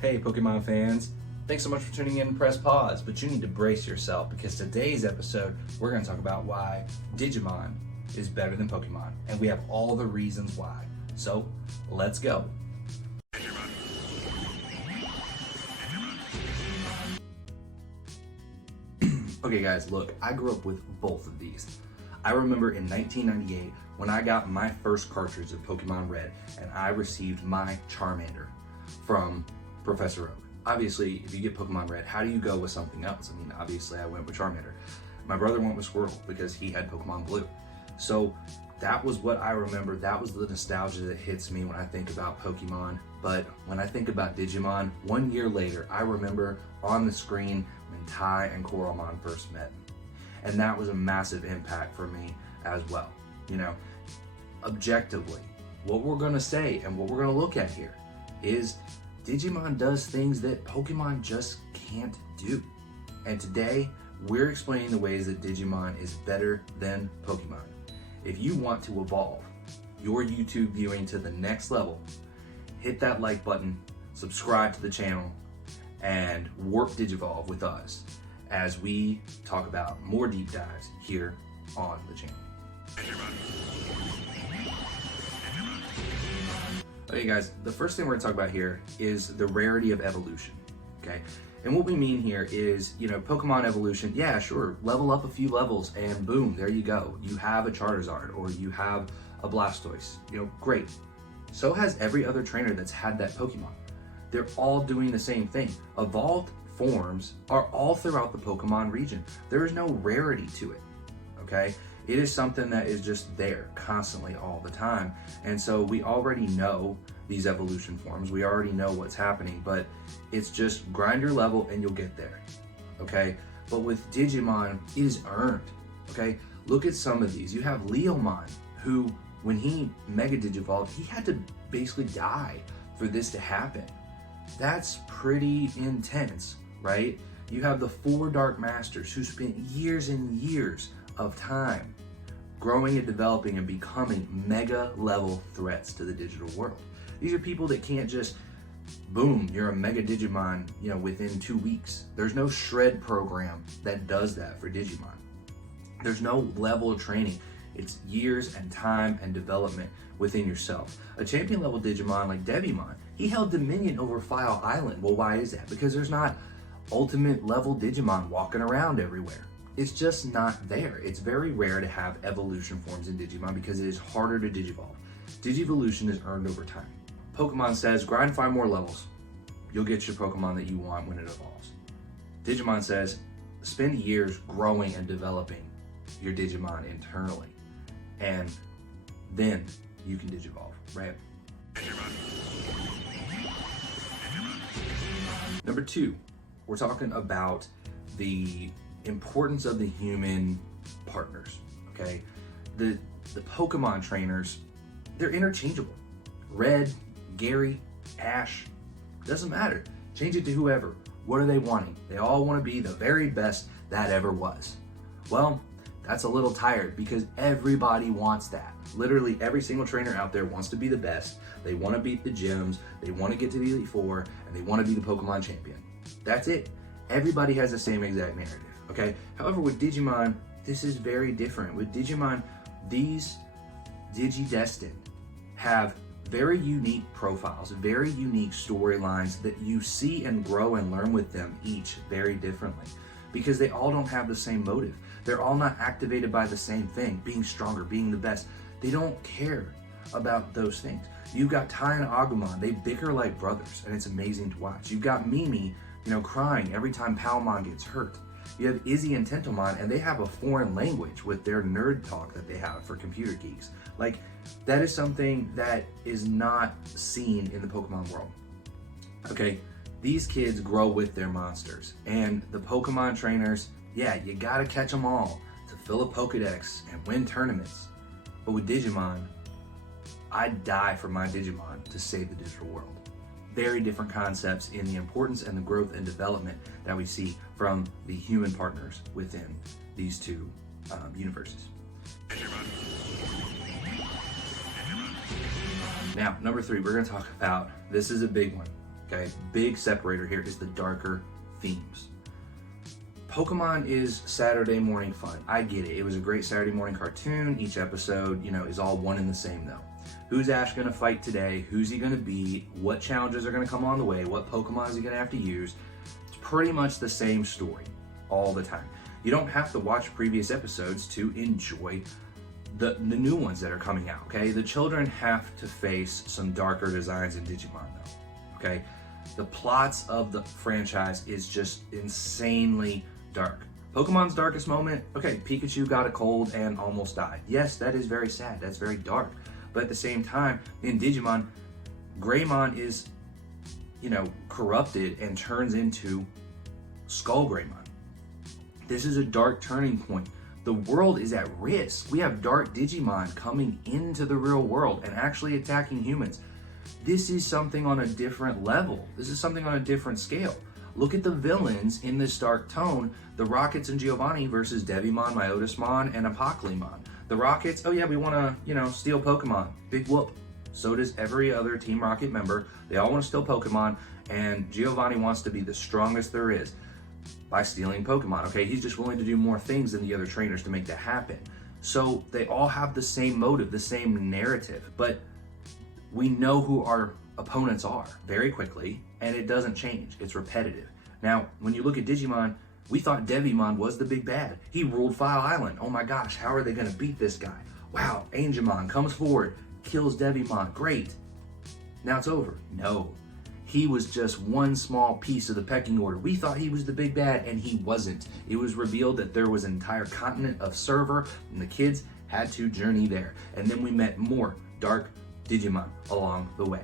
Hey Pokemon fans, thanks so much for tuning in and press pause, but you need to brace yourself because today's episode we're going to talk about why Digimon is better than Pokemon, and we have all the reasons why. So let's go. Okay guys, look, I grew up with both of these. I remember in 1998 when I got my first cartridge of Pokemon Red and I received my Charmander from Professor Oak. Obviously, if you get Pokemon Red, how do you go with something else? I mean, obviously I went with Charmander. My brother went with Squirtle because he had Pokemon Blue. So that was what I remember. That was the nostalgia that hits me when I think about Pokemon. But when I think about Digimon, 1 year later, I remember on the screen when Tai and Coralmon first met. And that was a massive impact for me as well. You know, objectively, what we're gonna say and what we're gonna look at here is Digimon does things that Pokemon just can't do. And today, we're explaining the ways that Digimon is better than Pokemon. If you want to evolve your YouTube viewing to the next level, hit that like button, subscribe to the channel, and warp Digivolve with us as we talk about more deep dives here on the channel. Okay guys, the first thing we're gonna talk about here is the rarity of evolution, okay? And what we mean here is, you know, Pokemon evolution, yeah, sure, level up a few levels and boom, there you go. You have a Charizard or you have a Blastoise, you know, great. So has every other trainer that's had that Pokemon. They're all doing the same thing. Evolved forms are all throughout the Pokemon region. There is no rarity to it, okay? It is something that is just there constantly all the time. And so we already know these evolution forms. We already know what's happening, but it's just grind your level and you'll get there, okay? But with Digimon, it is earned, okay? Look at some of these. You have Leomon, who, when he Mega Digivolved, he had to basically die for this to happen. That's pretty intense, right? You have the 4 Dark Masters who spent years and years of time growing and developing and becoming mega level threats to the digital world. These are people that can't just, boom, you're a Mega Digimon, you know, within 2 weeks. There's no shred program that does that for Digimon. There's no level of training. It's years and time and development within yourself. A champion level Digimon like Devimon, he held dominion over File Island. Well, why is that? Because there's not ultimate level Digimon walking around everywhere. It's just not there. It's very rare to have evolution forms in Digimon because it is harder to Digivolve. Digivolution is earned over time. Pokemon says, grind 5 more levels. You'll get your Pokemon that you want when it evolves. Digimon says, spend years growing and developing your Digimon internally. And then you can Digivolve, right? Number 2, we're talking about the importance of the human partners, okay? The Pokemon trainers, they're interchangeable. Red, Gary, Ash, doesn't matter. Change it to whoever. What are they wanting? They all want to be the very best that ever was. Well, that's a little tired because everybody wants that. Literally every single trainer out there wants to be the best. They want to beat the gyms, they want to get to the Elite Four, and they want to be the Pokemon champion. That's it. Everybody has the same exact narrative, okay? However, with Digimon, this is very different. With Digimon, these Digidestined have very unique profiles, very unique storylines that you see and grow and learn with them each very differently because they all don't have the same motive. They're all not activated by the same thing, being stronger, being the best. They don't care about those things. You've got Tai and Agumon, they bicker like brothers, and it's amazing to watch. You've got Mimi, you know, crying every time Palmon gets hurt. You have Izzy and Tentomon, and they have a foreign language with their nerd talk that they have for computer geeks. Like, that is something that is not seen in the Pokemon world. Okay, these kids grow with their monsters, and the Pokemon trainers, yeah, you gotta catch them all to fill a Pokedex and win tournaments. But with Digimon, I'd die for my Digimon to save the digital world. Very different concepts in the importance and the growth and development that we see from the human partners within these two universes. Now, number 3, we're gonna talk about, this is a big one, Okay, big separator here is the darker themes. Pokemon is Saturday morning fun. I get it. It was a great Saturday morning cartoon. Each episode, is all one and the same though. Who's Ash gonna fight today? Who's he gonna beat? What challenges are gonna come on the way? What Pokemon is he gonna have to use? It's pretty much the same story all the time. You don't have to watch previous episodes to enjoy the new ones that are coming out, okay? The children have to face some darker designs in Digimon though, okay? The plots of the franchise is just insanely dark. Pokemon's darkest moment, okay, Pikachu got a cold and almost died. Yes, that is very sad, that's very dark. But at the same time, in Digimon, Greymon is, corrupted and turns into Skull Greymon. This is a dark turning point. The world is at risk. We have dark Digimon coming into the real world and actually attacking humans. This is something on a different level. This is something on a different scale. Look at the villains in this dark tone. The Rockets and Giovanni versus Devimon, Myotismon, and Apocalymon. The Rockets, oh yeah, we want to, steal Pokemon. Big whoop. So does every other Team Rocket member. They all want to steal Pokemon, and Giovanni wants to be the strongest there is by stealing Pokemon, okay? He's just willing to do more things than the other trainers to make that happen. So they all have the same motive, the same narrative, but we know who our opponents are very quickly, and it doesn't change. It's repetitive. Now, when you look at Digimon, we thought Devimon was the big bad. He ruled File Island. Oh my gosh, how are they gonna beat this guy? Wow, Angemon comes forward, kills Devimon, great. Now it's over. No, he was just one small piece of the pecking order. We thought he was the big bad, and he wasn't. It was revealed that there was an entire continent of Server, and the kids had to journey there. And then we met more dark Digimon along the way.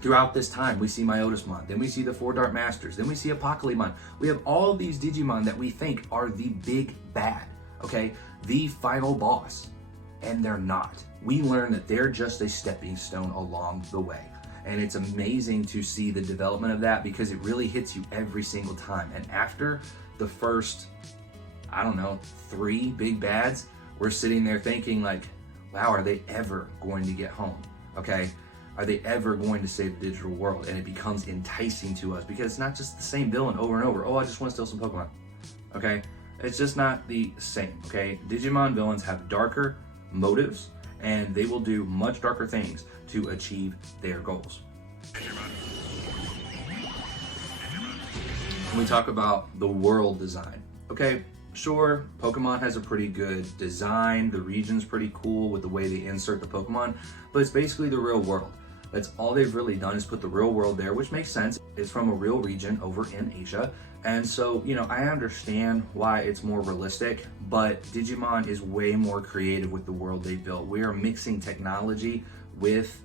Throughout this time, we see Myotismon, then we see the 4 Dark Masters, then we see Apocalymon. We have all of these Digimon that we think are the big bad, okay? The final boss, and they're not. We learn that they're just a stepping stone along the way. And it's amazing to see the development of that because it really hits you every single time. And after the first, 3 big bads, we're sitting there thinking like, wow, are they ever going to get home, okay? Are they ever going to save the digital world? And it becomes enticing to us because it's not just the same villain over and over. Oh, I just want to steal some Pokemon, okay? It's just not the same, okay? Digimon villains have darker motives and they will do much darker things to achieve their goals. When we talk about the world design, okay, sure, Pokemon has a pretty good design, the region's pretty cool with the way they insert the Pokemon, but it's basically the real world. That's all they've really done is put the real world there, which makes sense. It's from a real region over in Asia. And so, I understand why it's more realistic, but Digimon is way more creative with the world they built. We are mixing technology with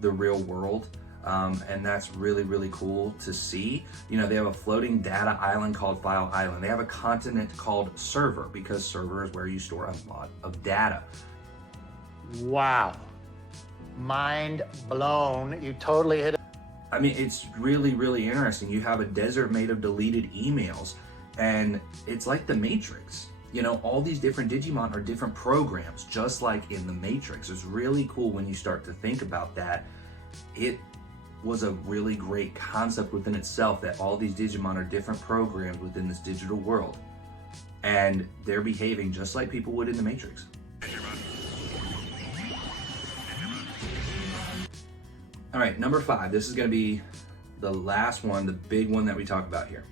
the real world. And that's really, really cool to see. They have a floating data island called File Island. They have a continent called Server because Server is where you store a lot of data. Wow. Mind blown. You totally hit it. I mean, it's really, really interesting. You have a desert made of deleted emails, and it's like the Matrix. All these different Digimon are different programs, just like in the Matrix. It's really cool when you start to think about that. It was a really great concept within itself that all these Digimon are different programs within this digital world, and they're behaving just like people would in the Matrix. All right, number 5. This is going to be the last one, the big one that we talk about here.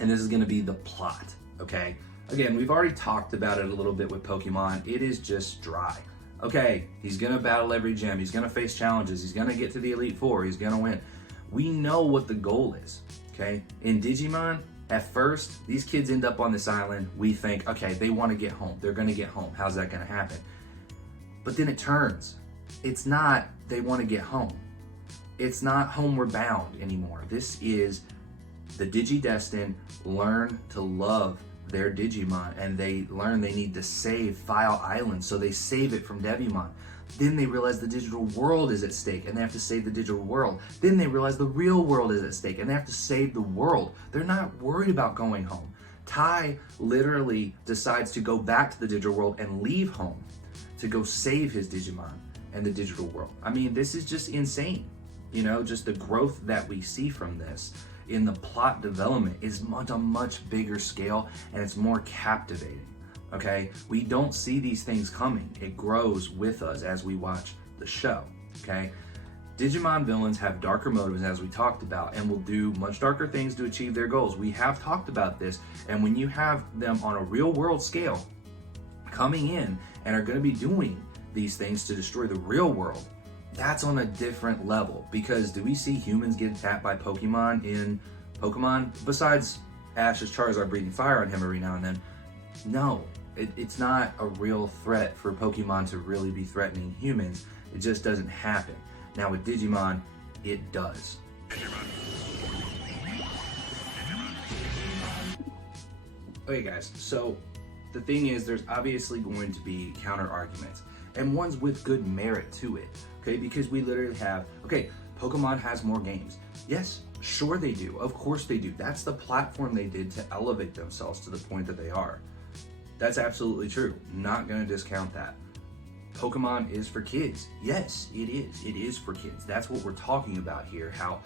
And this is going to be the plot, okay? Again, we've already talked about it a little bit with Pokemon. It is just dry. Okay, he's going to battle every gym. He's going to face challenges. He's going to get to the Elite Four. He's going to win. We know what the goal is, okay? In Digimon, at first, these kids end up on this island. We think, okay, they want to get home. They're going to get home. How's that going to happen? But then it turns. It's not they want to get home. It's not homeward bound anymore. This is the Digidestined learn to love their Digimon, and they learn they need to save File Island, so they save it from Devimon. Then they realize the digital world is at stake, and they have to save the digital world. Then they realize the real world is at stake, and they have to save the world. They're not worried about going home. Tai literally decides to go back to the digital world and leave home to go save his Digimon and the digital world. I mean, this is just insane. You know, just the growth that we see from this in the plot development is on a much bigger scale, and it's more captivating. Okay, we don't see these things coming. It grows with us as we watch the show. Okay, Digimon villains have darker motives, as we talked about, and will do much darker things to achieve their goals. We have talked about this, and when you have them on a real world scale coming in and are going to be doing these things to destroy the real world, that's on a different level. Because do we see humans get attacked by Pokemon in Pokemon? Besides Ash's Charizard breathing fire on him every now and then, no. It's not a real threat for Pokemon to really be threatening humans. It just doesn't happen. Now with Digimon, it does. Okay guys, so the thing is, there's obviously going to be counter arguments, and ones with good merit to it, okay? Because we literally have, okay, Pokemon has more games. Yes, sure they do. Of course they do. That's the platform they did to elevate themselves to the point that they are. That's absolutely true. Not gonna discount that. Pokemon is for kids. Yes, it is. It is for kids. That's what we're talking about here, how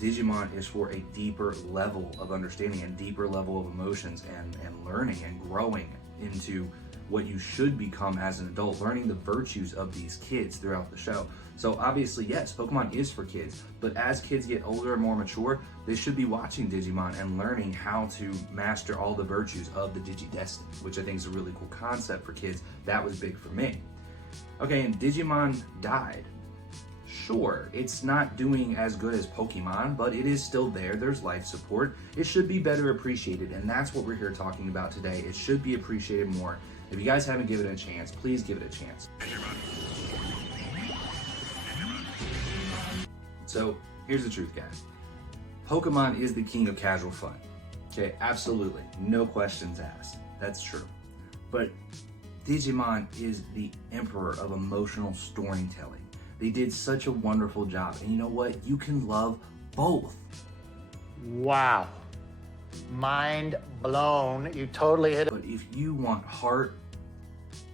Digimon is for a deeper level of understanding and deeper level of emotions and learning and growing into what you should become as an adult, learning the virtues of these kids throughout the show. So obviously, yes, Pokemon is for kids, but as kids get older and more mature, they should be watching Digimon and learning how to master all the virtues of the Digi-Destiny, which I think is a really cool concept for kids. That was big for me. Okay, and Digimon died. Sure, it's not doing as good as Pokemon, but it is still there. There's life support. It should be better appreciated, and that's what we're here talking about today. It should be appreciated more. If you guys haven't given it a chance, please give it a chance. So here's the truth, guys. Pokemon is the king of casual fun. Okay, absolutely, no questions asked. That's true. But Digimon is the emperor of emotional storytelling. They did such a wonderful job. And you know what? You can love both. Wow. Mind blown. You totally hit it. But if you want heart,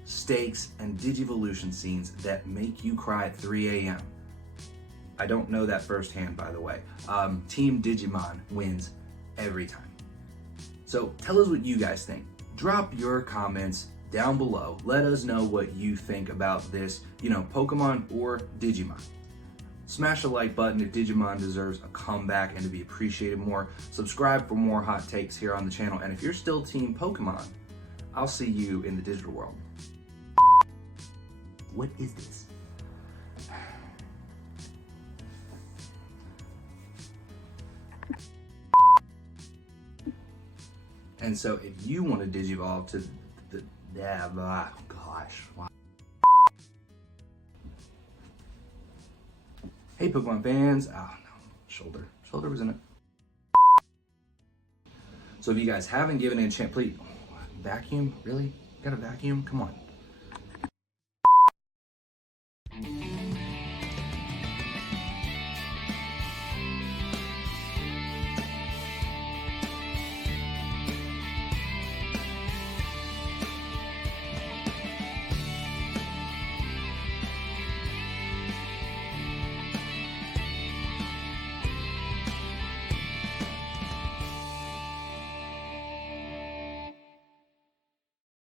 stakes, and Digivolution scenes that make you cry at 3 a.m., I don't know that firsthand, by the way. Team Digimon wins every time. So tell us what you guys think. Drop your comments down below. Let us know what you think about this, Pokemon or Digimon. Smash the like button if Digimon deserves a comeback and to be appreciated more. Subscribe for more hot takes here on the channel. And if you're still Team Pokemon, I'll see you in the digital world. What is this? And so if you want to Digivolve to gosh. Wow. Hey Pokemon fans. Oh no, shoulder was in it. So if you guys haven't given it a chance, please, vacuum, really? Got a vacuum? Come on.